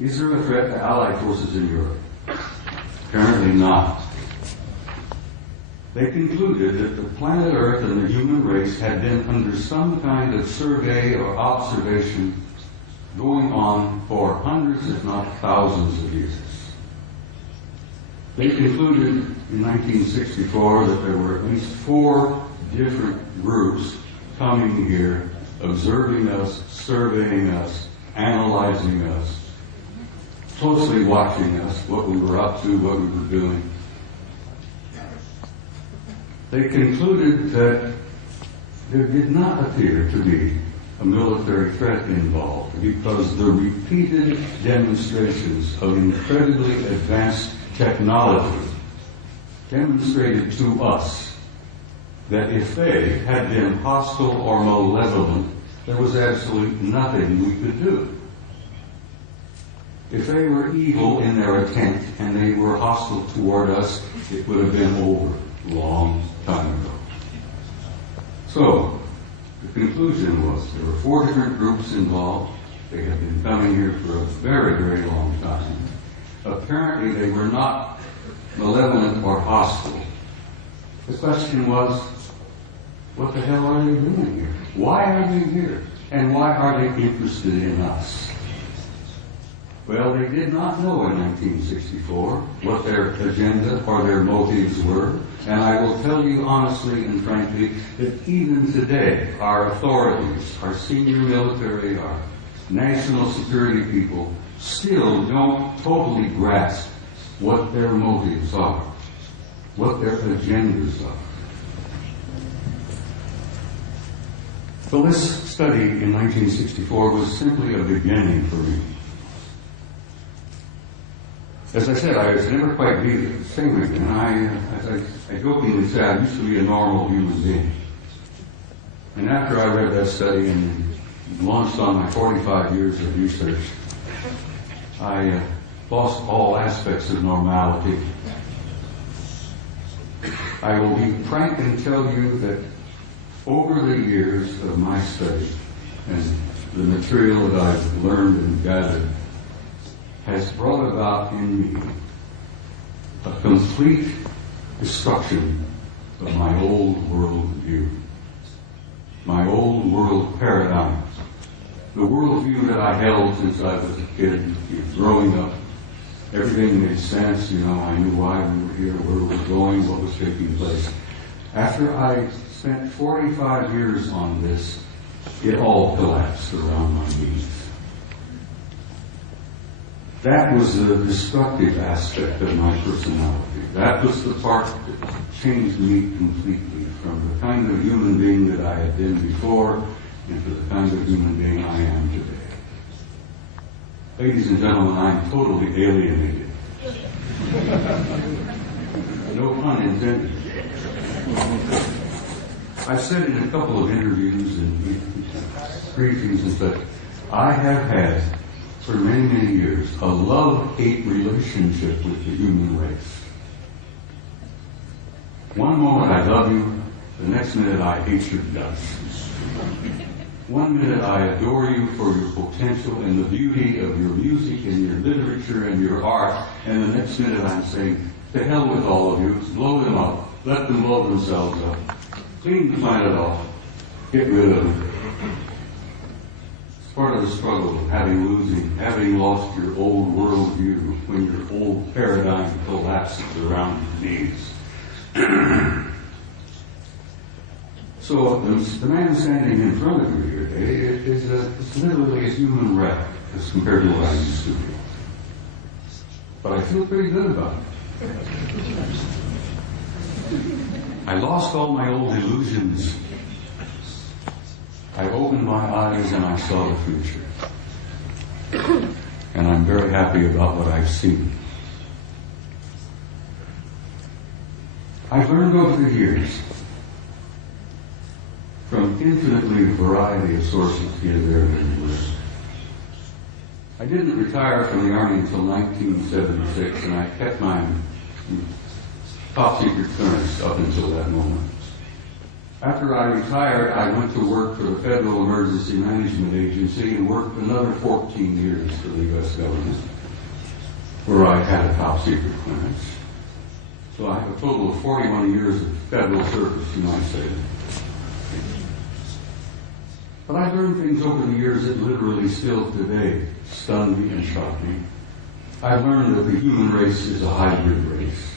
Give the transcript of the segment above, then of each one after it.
Is there a threat to Allied forces in Europe? Apparently not. They concluded that the planet Earth and the human race had been under some kind of survey or observation going on for hundreds, if not thousands of years. They concluded in 1964 that there were at least 4 different groups coming here, observing us, surveying us, analyzing us, closely watching us, what we were up to, what we were doing. They concluded that there did not appear to be a military threat involved because the repeated demonstrations of incredibly advanced technology demonstrated to us that if they had been hostile or malevolent, there was absolutely nothing we could do. If they were evil in their intent and they were hostile toward us, it would have been over a long time ago. So, the conclusion was there were 4 different groups involved. They had been coming here for a very, very long time. Apparently they were not malevolent or hostile. The question was, what the hell are they doing here? Why are they here? And why are they interested in us? Well, they did not know in 1964 what their agenda or their motives were. And I will tell you honestly and frankly that even today, our authorities, our senior military, our national security people, still don't totally grasp what their motives are, what their agendas are. Well, this study in 1964 was simply a beginning for me. As I said, I was never quite the same again. I jokingly say I used to be a normal human being. And after I read that study and launched on my 45 years of research, I lost all aspects of normality. I will be frank and tell you that over the years of my study and the material that I've learned and gathered has brought about in me a complete destruction of my old world view, my old world paradigm, the world view that I held since I was a kid, growing up. Everything made sense, I knew why we were here, where we were going, what was taking place. After I spent 45 years on this, it all collapsed around my knees. That was the destructive aspect of my personality. That was the part that changed me completely from the kind of human being that I had been before into the kind of human being I am today. Ladies and gentlemen, I'm totally alienated. No pun intended. I've said in a couple of interviews and briefings and such, I have had for many, many years a love-hate relationship with the human race. One moment I love you, the next minute I hate your guts. One minute I adore you for your potential and the beauty of your music and your literature and your art, and the next minute I'm saying, to hell with all of you, blow them up, let them blow themselves up, clean the planet off, get rid of them. It's part of the struggle of having lost your old worldview when your old paradigm collapses around your knees. So the man standing in front of you here today is literally a human wreck as compared to what I used to be. But I feel pretty good about it. I lost all my old illusions. I opened my eyes and I saw the future. And I'm very happy about what I've seen. I've learned over the years from infinitely variety of sources here, there, and everywhere. I didn't retire from the Army until 1976, and I kept my top secret clearance up until that moment. After I retired, I went to work for the Federal Emergency Management Agency and worked another 14 years for the U.S. government, where I had a top secret clearance. So I have a total of 41 years of federal service, you might say. But I learned things over the years that literally still today stun me and shock me. I've learned that the human race is a hybrid race.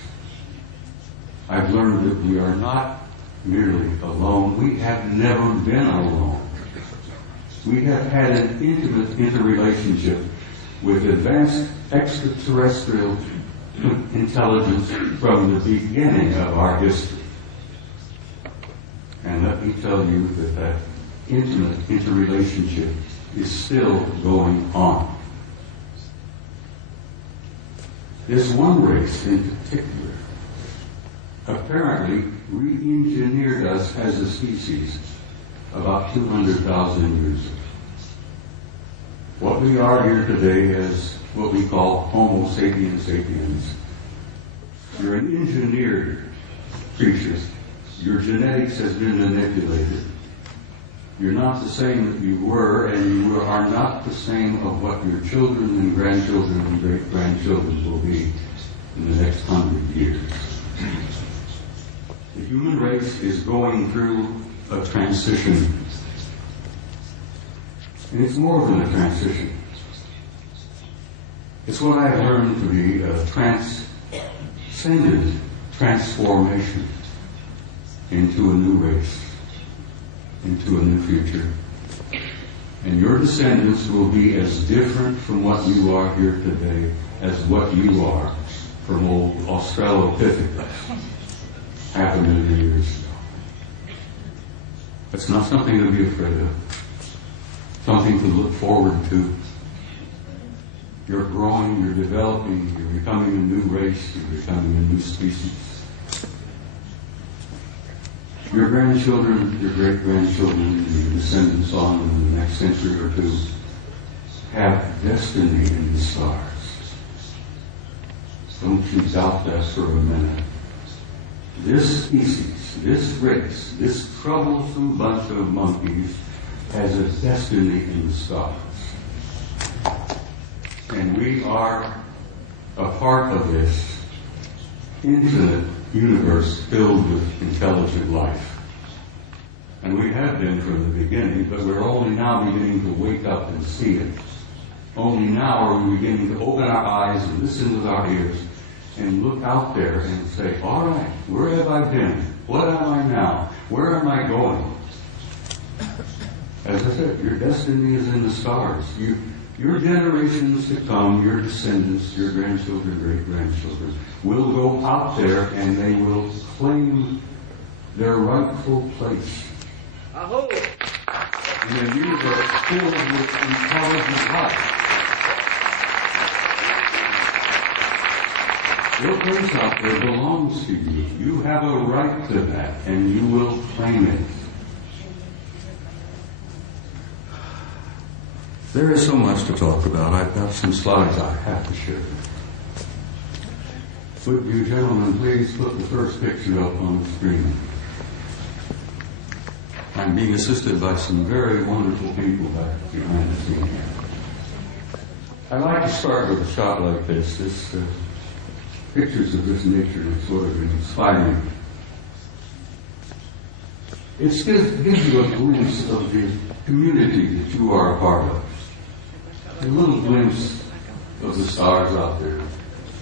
I've learned that we are not merely alone. We have never been alone. We have had an intimate interrelationship with advanced extraterrestrial intelligence from the beginning of our history. And let me tell you that that intimate interrelationship is still going on. This one race in particular apparently re-engineered us as a species about 200,000 years ago. What we are here today is what we call Homo sapiens sapiens. You're an engineered creature. Your genetics has been manipulated. You're not the same that you were, and you are not the same of what your children and grandchildren and great-grandchildren will be in the next 100 years. The human race is going through a transition. And it's more than a transition. It's what I've learned to be a transcendent transformation into a new race, into a new future. And your descendants will be as different from what you are here today as what you are from old Australopithecus 500,000 years ago. It's not something to be afraid of. Something to look forward to. You're growing, you're developing, you're becoming a new race, you're becoming a new species. Your grandchildren, your great-grandchildren, your descendants on in the next century or two have destiny in the stars. Don't you doubt that for a minute. This species, this race, this troublesome bunch of monkeys has a destiny in the stars. And we are a part of this infinite universe filled with intelligent life. And we have been from the beginning, but we're only now beginning to wake up and see it. Only now are we beginning to open our eyes and listen with our ears and look out there and say, all right, where have I been? What am I now? Where am I going? As I said, your destiny is in the stars. Your generations to come, your descendants, your grandchildren, great-grandchildren, will go out there and they will claim their rightful place in a universe filled with intelligent life. Your place out there belongs to you. You have a right to that, and you will claim it. There is so much to talk about. I've got some slides I have to share. Would you gentlemen please put the first picture up on the screen? I'm being assisted by some very wonderful people back behind the scene here. I like to start with a shot like this. Pictures of this nature sort of inspire me. It gives you a glimpse of the community that you are a part of. A little glimpse of the stars out there.